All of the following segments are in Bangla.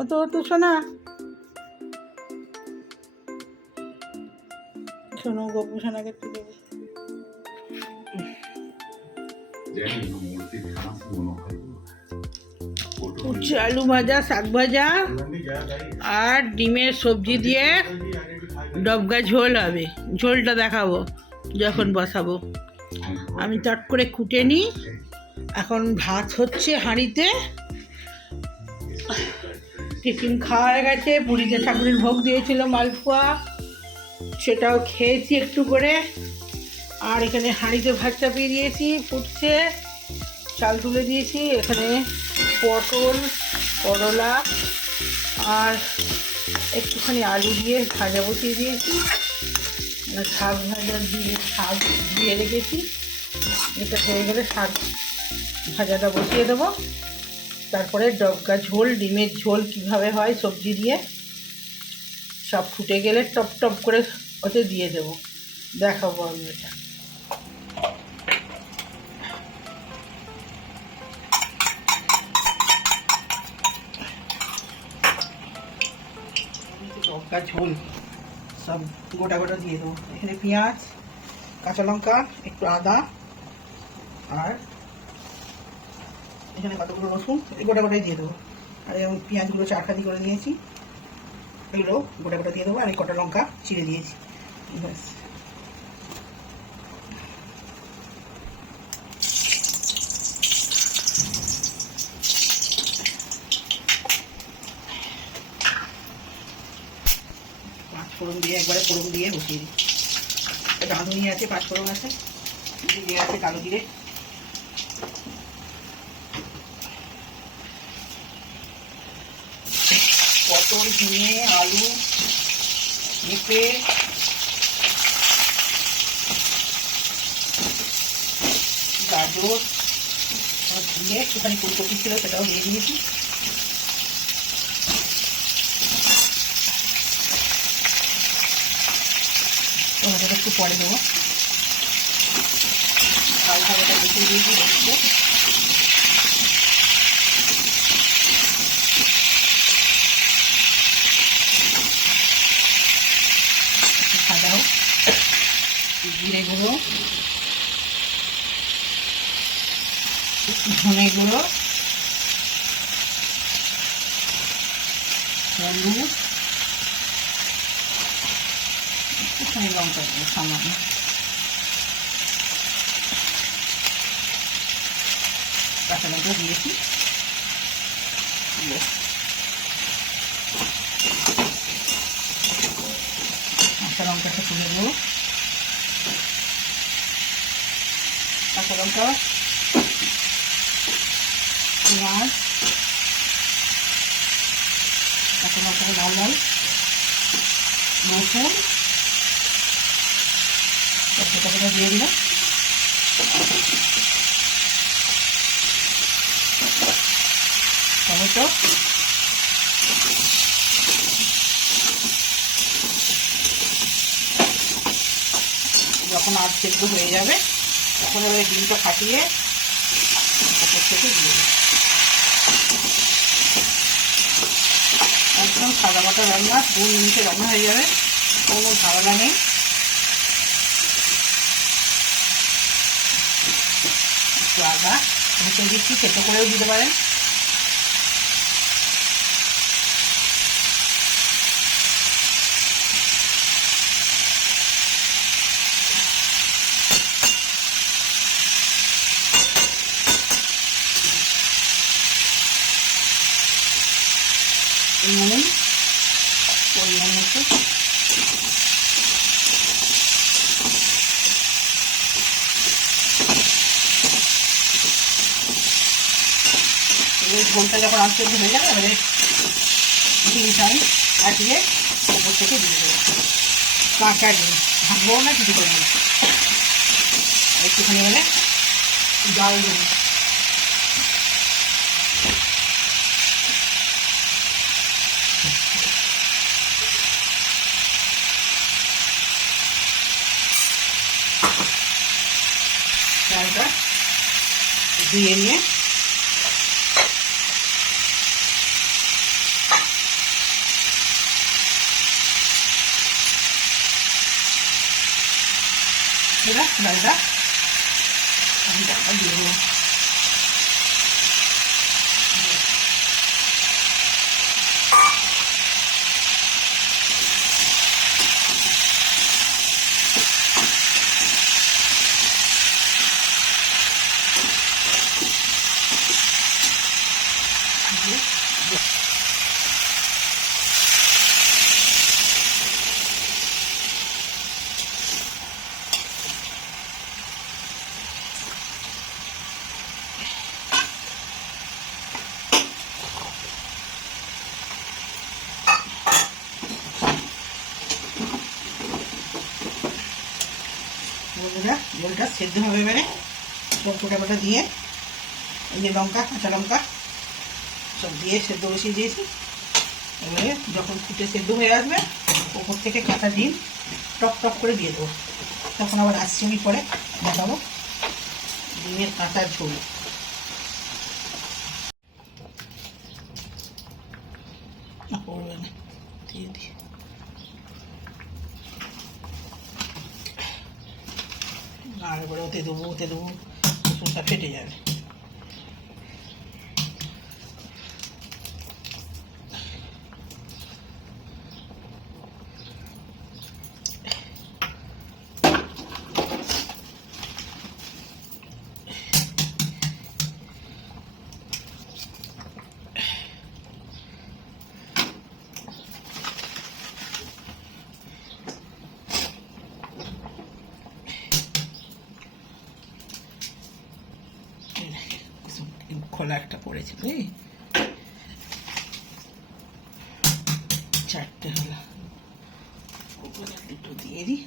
অত অত শোনা, শোনো গপু সোনাকে তুলে উচ্ছে আলু ভাজা, শাক ভাজা আর ডিমের সবজি দিয়ে ডবগা ঝোল হবে। ঝোলটা দেখাবো যখন বসাবো। আমি চট করে কুটে নিই। এখন ভাত হচ্ছে হাঁড়িতে। টিফিন খাওয়া হয়ে গেছে। পুরীতে ঠাকুরের ভোগ দিয়েছিল মালপোয়া, সেটাও খেয়েছি একটু করে। আর এখানে হাঁড়িতে ভাত চাপিয়ে দিয়েছি, ফুটছে। চাল তুলে দিয়েছি। এখানে পটল, করলা আর একটুখানি আলু দিয়ে ভাজা বসিয়ে দিয়েছি। শাক ভাজা দিয়ে শাক দিয়ে রেখেছি। এটা হয়ে গেলে শাক ভাজাটা বসিয়ে দেবো। তারপরে ডবকা ঝোল, ডিমের ঝোল কিভাবে হয় সবজি দিয়ে, সব ফুটে গেলে টপ টপ করে ওতে দিয়ে দেবো, দেখাবো আমি এটা। ডবকা ঝোল সব গোটা গোটা দিয়ে দেবো। এখানে পেঁয়াজ, কাঁচা লঙ্কা, একটু আদা আর এখানে কতগুলো রসুন, গোটা গোটাই দিয়ে দেবো। আর এবং পেঁয়াজগুলো চারখানি করে নিয়েছি, এগুলো গোটা গোটা দিয়ে দেবো। আর এই কটা লঙ্কা চিড়ে দিয়েছি, ব্যাস। পাঁচফোড়ন দিয়ে একবারে ফোড়ন দিয়ে বসিয়ে দিই। রাঁধুনি আছে, পাঁচফোড়ন আছে, দিয়ে আছে কালো জিরে। পটল, ঝিঙে, আলু, পেঁপে, গাজর দিয়ে একটুখানি ফুলকপি ছিল, সেটাও দিয়ে দিয়েছি। টমেটোটা একটু পরে দেবো। আলু ভাজাটা বসিয়ে দিয়েছি বসতে। ভাজা হোক। জিরে গুঁড়ো, ধনে গুঁড়ো, হলুদ, একটুখানি লঙ্কা গুঁড়ো সামান্য, কাঁচা লঙ্কা দিয়েছি। কাঁচা লঙ্কাটা তুলে দেবো। কাঁচা লঙ্কা, পেঁয়াজ, কাঁচা লঙ্কাটা লাল লাল, রসুন একটা দিয়ে দিলাম। টমেটো, যখন আধ সেদ্ধ হয়ে যাবে তখন ওই ডিমটা ফাটিয়ে ওপর থেকে দিয়ে দেবো। একদম সাদা মাটা রান্না, 2 মিনিটে রান্না হয়ে যাবে, কোনো ঝামেলা নেই। একটু আদা ভেতরে দিচ্ছি, থেতো করেও দিতে পারেন। নুন পরিমাণ মতো, ঝোলটা যখন আস্তে আস্তে হয়ে যাবে এবারে ডিমটা আমি কাটিয়ে ওপর থেকে দিয়ে দেবো। কাঁচা ডিম ভাববো না, কিছু করবো না, একটুখানি হলে জল দেবো। চালটা ধুয়ে নিয়ে এবার ডালটা আমি ডালটা দিয়ে দেবো। বন্ধুরা ঝোলটা সেদ্ধ হবে এবারে টমেটো বাটা দিয়ে এই যে লঙ্কা কাঁচা লঙ্কা সব দিয়ে সেদ্ধ বসিয়ে দিয়েছি। এবারে যখন ফুটে সেদ্ধ হয়ে আসবে ওপর থেকে কাঁচা ডিম টক টক করে দিয়ে দেবো। তখন আবার আসছি আমি পরে দেখাবো ডিমের কাঁচা ঝোল। পড়বে না দিয়ে দিই। আর এবারে ওতে দেবো রসুনটা ফেটে যাবে। খোলা একটা পড়েছিল চারটে হলো দুটো দিয়ে দিই।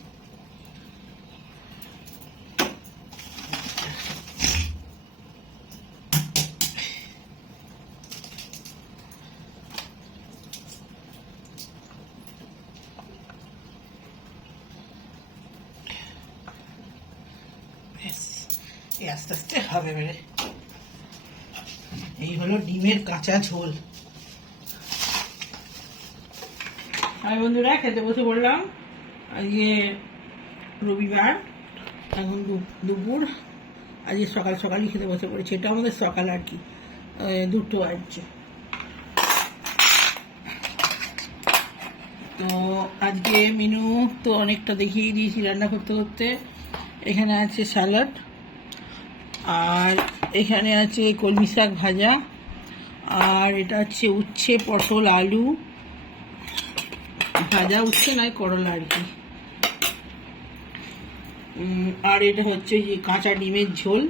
আস্তে আস্তে হবে বেড়ে। এই হলো ডিমের কাঁচা ঝোল। আমি বন্ধুরা খেতে বসে পড়লাম। আজকে রবিবার, এখন দুপুর। আজকে সকাল সকালই খেতে বসে পড়েছি। এটা আমাদের সকাল আর কি, 2টো বাজছে। তো আজকে মেনু তো অনেকটা দেখিয়ে দিয়েছি রান্না করতে করতে। এখানে আছে স্যালাড, আর এখানে আছে কলমি শাক ভাজা, আর এটা হচ্ছে উচ্ছে পটল আলু ভাজা, উচ্ছে নয় করলা আর কি। আর এটা হচ্ছে যে কাঁচা ডিমের ঝোল।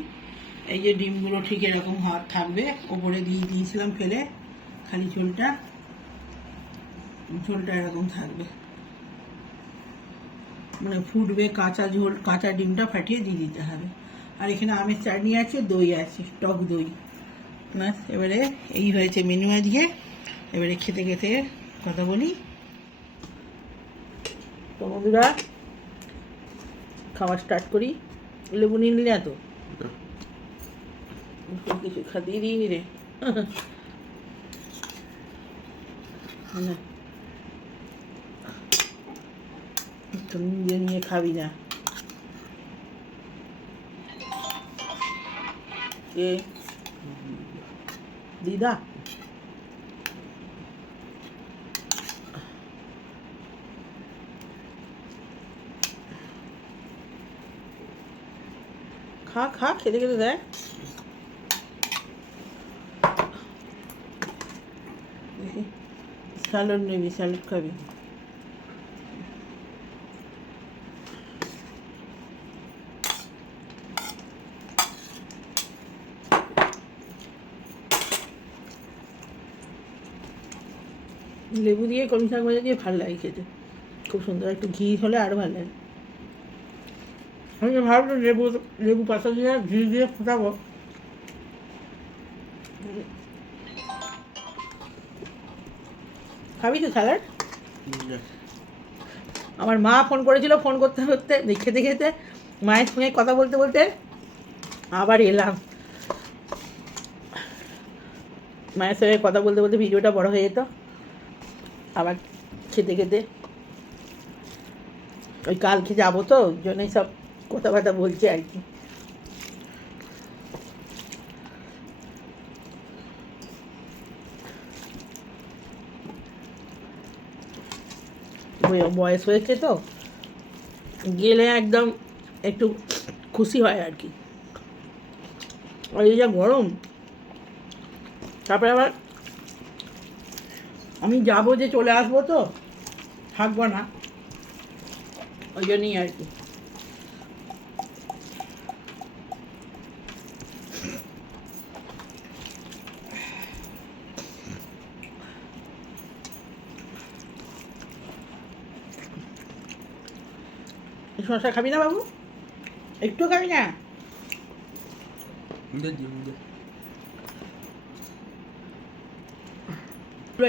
এই যে ডিমগুলো ঠিক এরকম হাত থাকবে, ওপরে দিয়ে দিয়েছিলাম ফেলে, খালি ঝোলটা এরকম থাকবে, মানে ফুটবে কাঁচা ঝোল, কাঁচা ডিমটা ফাটিয়ে দিয়ে দিতে হবে। আর এখানে আমের চাটনি আছে, দই আছে, টক দই। না এবারে এই হয়েছে মেনু আজকে। এবারে খেতে খেতে কথা বলি। তো বন্ধুরা খাওয়া স্টার্ট করি। লেবু নিয়ে নিলে এত কিছু খাদিয়ে দিই রে। নিজে নিয়ে খাবি না। কে দিদা? খা খা, খেতে খেতে দেয়। স্যালাড নিবি, স্যালাড খাবি। লেবু দিয়ে কলমি শাক ভাজা দিয়ে ভালো লাগে খেতে, খুব সুন্দর। একটু ঘি হলে আরও ভালো লাগে। আমি তো ভাবলাম লেবু পাতা দিয়ে ঘি দিয়ে ফোটাবো। খাবি তো স্যালাড? আমার মা ফোন করেছিল, ফোন করতে করতে খেতে খেতে মায়ের সঙ্গে কথা বলতে বলতে আবার এলাম। মায়ের সঙ্গে কথা বলতে বলতে ভিডিওটা বড় হয়ে যেত। আবার খেতে খেতে ওই কালকে যাবো তো, ওই জন্যই সব কথাবার্তা বলছে আর কি। বয়স হয়েছে তো, গেলে একদম একটু খুশি হয় আর কি। আর এই যা গরম, তারপরে আবার আমি যাবো যে চলে আসবো তো, থাকবো না, ওই জন্যই আর কি। শসা খাবি না বাবু? একটু খাবি না?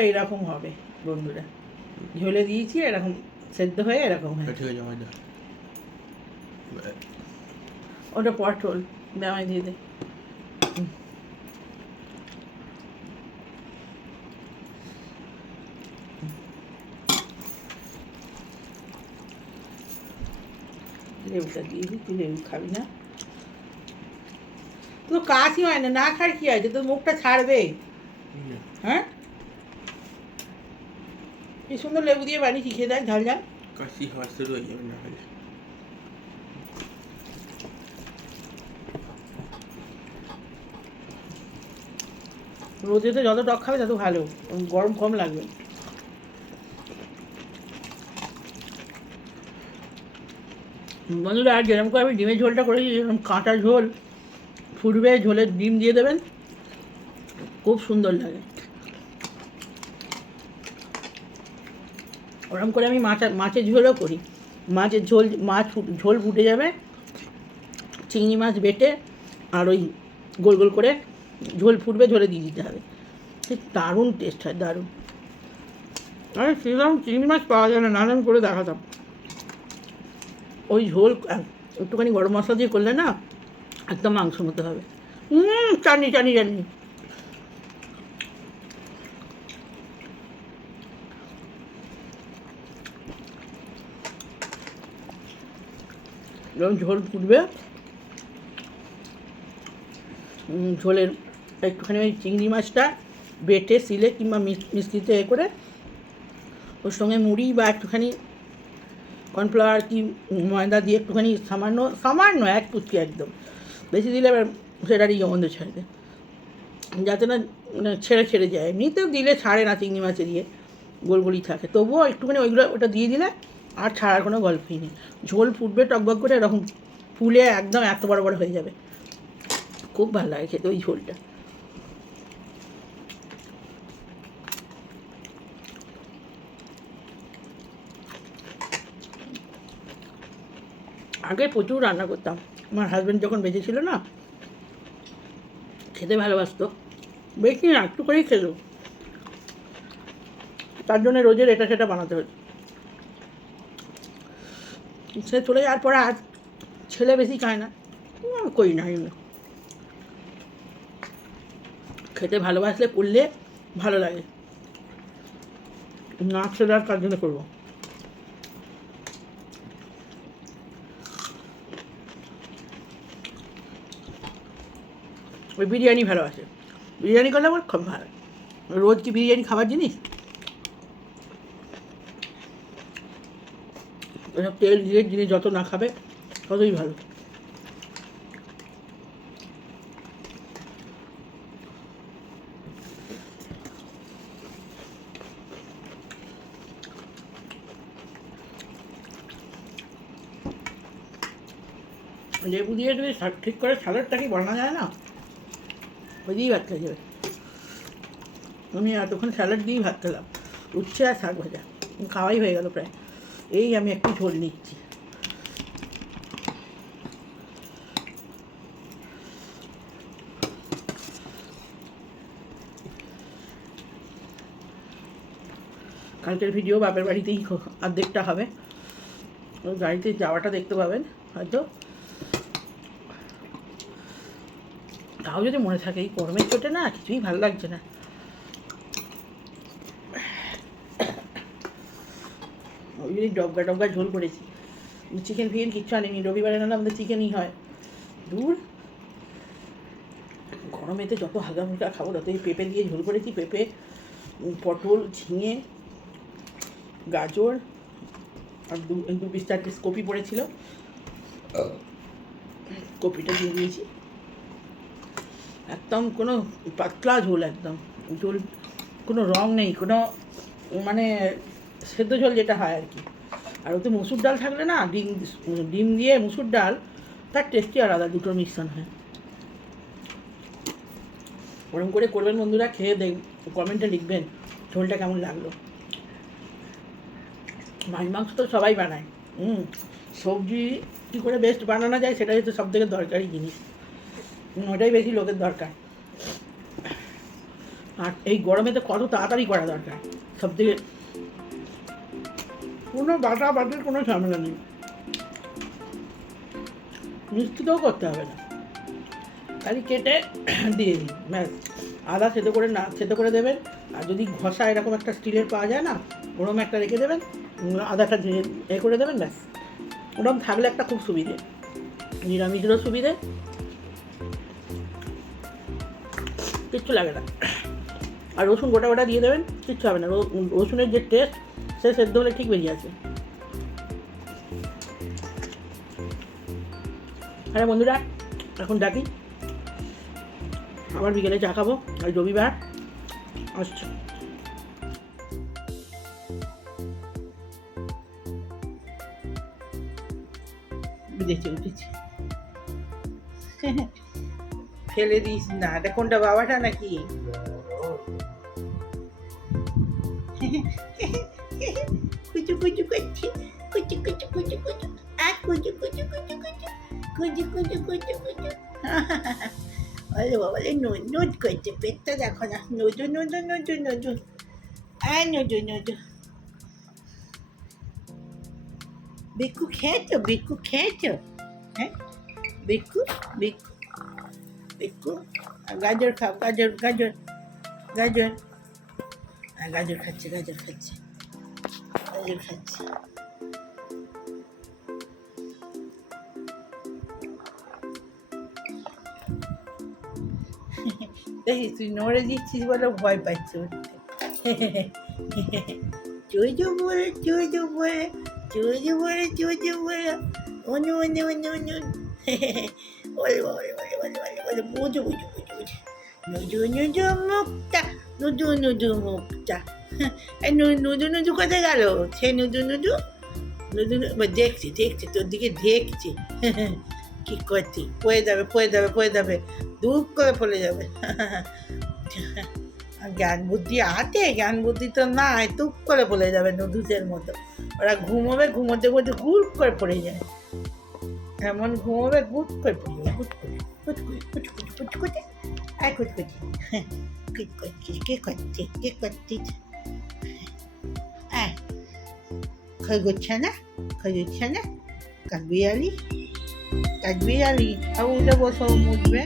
এইরকম হবে বন্ধুরা, ঝোলে দিয়েছি এরকম সেদ্ধ হয়ে এরকম হয়। ওটা পটল দামাই দিয়ে দে। লেবুটা দিয়ে দিই, তুই লেবু খাবি না? তো কাশি হয় না, না খার কি আছে, তোর মুখটা ছাড়বে। হ্যাঁ, কি সুন্দর লেবু দিয়ে বানিয়েছি, খেয়ে দেখ, ঝাল ঝাল। কাশি হওয়া শুরু হয়ে যাবে না হলে। রোদে তো যত টক খাবে তত ভালো, গরম কম লাগবে। বন্ধুরা, আর যেরকম করে আমি ডিমের ঝোলটা করেছি, যেরকম কাঁচা ঝোল ফুটবে, ঝোলের ডিম দিয়ে দেবেন, খুব সুন্দর লাগে। ওরকম করে আমি মাছের ঝোলও করি। মাছের ঝোল, ঝোল ফুটে যাবে, চিংড়ি মাছ বেটে আর ওই গোল গোল করে ঝোল ফুটবে, ঝোলে দিয়ে দিতে হবে, ঠিক দারুণ টেস্ট হয়, দারুণ। আরে সেরকম চিংড়ি মাছ পাওয়া যায় না, নানান করে দেখাতাম। ওই ঝোল একটুখানি গরম মশলা দিয়ে করলে না, একদম মাংস মতো হবে। চাটনি চাটনি চাটনি। যখন ঝোল ফুটবে, ঝোলের একটুখানি ওই চিংড়ি মাছটা বেটে সিলে কিংবা মিক্সিতে এ করে ওর সঙ্গে মুড়ি বা একটুখানি কর্নফ্লাওয়ার কি ময়দা দিয়ে একটুখানি সামান্য সামান্য এক টুচকি, একদম বেশি দিলে এবার সেটারই গন্ধ ছেড়ে দেয়, যাতে না মানে ছেড়ে ছেড়ে যায়। এমনিতেও দিলে ছাড়ে না, চিংড়ি মাছে দিয়ে গোলগোলই থাকে, তবুও একটুখানি ওইগুলো ওটা দিয়ে দিলে আর ছাড়ার কোনো গল্পই নেই। ঝোল ফুটবে টকবক করে, এরকম ফুলে একদম এত বড় বড় হয়ে যাবে, খুব ভালো লাগে খেতে ওই ঝোলটা। আগে প্রচুর রান্না করতাম, আমার হাজব্যান্ড যখন বেঁচে ছিল না, খেতে ভালোবাসতো, বেশি না একটু করেই খেত, তার জন্য রোজের এটা সেটা বানাতে হতো। সে চলে যাওয়ার পরে আর ছেলে বেশি খায় না, করি না এগুলো। খেতে ভালোবাসলে করলে ভালো লাগে, না খেলে আর কার জন্য করবো। ওই বিরিয়ানি ভালোবাসে, বিরিয়ানি করলে আমার খুব ভালো। রোজ কি বিরিয়ানি খাবার জিনিস? ওসব তেল দিয়ে জিনিস যত না খাবে ততই ভালো। লেবু দিয়ে যদি ঠিক করে স্যালাডটাকে বানানো যায় না, ওই দিয়েই ভাত খেয়ে যাবে। আমি এতক্ষণ স্যালাড দিয়েই ভাত খেলাম, উচ্ছে আর শাক ভাজা, খাওয়াই হয়ে গেল প্রায়। এই আমি একটু ঝোল নিচ্ছি। কালকের ভিডিও বাপের বাড়িতেই অর্ধেকটা হবে, ওই গাড়িতে যাওয়াটা দেখতে পাবেন হয়তো, তাও যদি মনে থাকে। এই গরমের চোটে না কিছুই ভালো লাগছে না। ওই জন্য ডবগা ডবগা ঝোল করেছি, চিকেন ফিকেন কিচ্ছু আনিনি, রবিবারে না আমাদের চিকেনই হয়। দূর, গরমেতে যত হালকা ফুলকা খাবো তত। এই পেঁপে দিয়ে ঝোল করেছি, পেঁপে, পটল, ঝিঙে, গাজর, আর দু পিস 4 পিস কপি পড়েছিল, কপিটা দিয়ে দিয়েছি। একদম কোনো পাতলা ঝোল, একদম ঝোল, কোনো রং নেই, কোনো মানে সেদ্ধ ঝোল যেটা হয় আর কি। আর ওতে মসুর ডাল থাকলে না, ডিম দিয়ে মসুর ডাল, তার টেস্টই আলাদা, দুটোর মিশ্রণ হয়। ওরকম করে করবেন বন্ধুরা, খেয়ে কমেন্টে লিখবেন ঝোলটা কেমন লাগলো। মাছ মাংস তো সবাই বানায়, সবজি কী করে বেস্ট বানানো যায় সেটাই হচ্ছে সবথেকে দরকারি জিনিস, ওটাই বেশি লোকের দরকার। আর এই গরমে তো কত তাড়াতাড়ি করা দরকার, সবথেকে কোনো বাটা বাটির কোনো ঝামেলা নেই, মিষ্টিতেও করতে হবে না, খালি কেটে দিয়ে দিই ব্যাস। আদা সেদ্ধ করে দেবেন, আর যদি ঘষা এরকম একটা স্টিলের পাওয়া যায় না, ওরকম একটা রেখে দেবেন, আদাটা করে দেবেন ব্যাস। ওরকম থাকলে একটা খুব সুবিধে, নিরামিষেরও সুবিধে, কিচ্ছু লাগে না। আর রসুন গোটা গোটা দিয়ে দেবেন, কিচ্ছু হবে না, রসুনের যে টেস্ট সে সেদ্ধ হলে ঠিক বেরিয়ে আসে। হ্যাঁ বন্ধুরা, এখন ডাকি, আবার বিকেলে চা খাবো, আর রবিবার আসছে। বিদেশে উঠেছি, ফেলে দিস না, এটা কোনটা বাবাটা নাকি? কুচু কুচু করছে, কুচু কুচু কুচু কুচু, আর কুচু কুচু কুচু কুচু, কুচু কুচু কুচু কুচু। আরে বাবা, নোট করছে, পেটটা দেখো না, নজু নজু নজু নজু, আর নজু নজু। বিক্কু খেয়েছো, বিক্কু খেয়েছো? হ্যাঁ বিক্কু, বিক্কু, বিক্কু, গাজর খাও, গাজর গাজর গাজর, গাজর খাচ্ছে, গাজর খাচ্ছে, গাজর খাচ্ছে। দেখিস তুই নড়ে দিচ্ছিস বলে ভয় পাচ্ছে উঠতে। চুজু বলে, চুজু বলে, চুজু বলে, চুজু বলে, অনু অনু অনু অনু, বলে বলে বলে বলে বলে বলে, বুঝু বুঝু বুঝু বুঝু, নুজু নুজু মুক্তা, নুজু নুজু মুক্তা। নুজু নুজু কোথায় গেল? সে নুজু নুজু, নুজু দেখছি দেখছি, তোর দিকে দেখছি, কি করছি, পড়ে যাবে পড়ে যাবে পড়ে যাবে, দুপ করে পড়ে যাবে। জ্ঞান বুদ্ধি আছে, জ্ঞান বুদ্ধি তো নাই, টুপ করে পড়ে যাবে নুডুসের মতো। ওরা ঘুমোবে, ঘুমোতে ঘুমোতে হুট করে পড়ে যায়, এমন ঘুমোবে হুট করে পড়ে যায়, হুট করে কুচকুচি কুচকুচি কুচকুচি, আর কুচকুচি। কি করছিস, কে করছিস, কে করছিস? খরগোচ্ছা না, খরগোচ্ছা না, কাঠবিড়ালি, কাঠবিড়ালি, আর উঠে বসো, মুছবে।